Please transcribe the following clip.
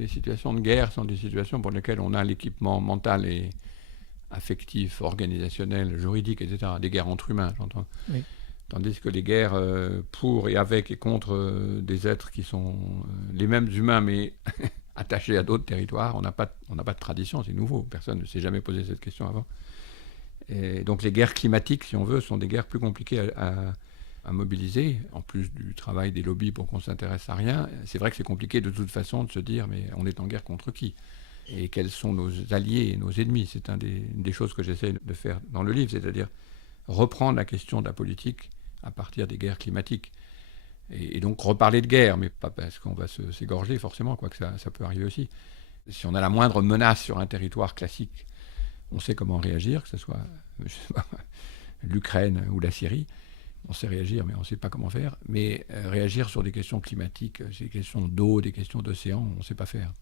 Les situations de guerre sont des situations pour lesquelles on a l'équipement mental et affectif, organisationnel, juridique, etc. Des guerres entre humains, j'entends. Oui. Tandis que les guerres pour et avec et contre des êtres qui sont les mêmes humains, mais attachés à d'autres territoires, on n'a pas de tradition, c'est nouveau. Personne ne s'est jamais posé cette question avant. Et donc les guerres climatiques, si on veut, sont des guerres plus compliquées à mobiliser, en plus du travail des lobbies pour qu'on s'intéresse à rien. C'est vrai que c'est compliqué de toute façon de se dire, mais on est en guerre contre qui ? Et quels sont nos alliés et nos ennemis ? C'est une des choses que j'essaie de faire dans le livre, c'est-à-dire reprendre la question de la politique à partir des guerres climatiques. Et donc reparler de guerre, mais pas parce qu'on va s'égorger forcément, quoique ça peut arriver aussi. Si on a la moindre menace sur un territoire classique, on sait comment réagir, que ce soit je sais pas, l'Ukraine ou la Syrie. On sait réagir, mais on ne sait pas comment faire. Mais réagir sur des questions climatiques, des questions d'eau, des questions d'océan, on ne sait pas faire.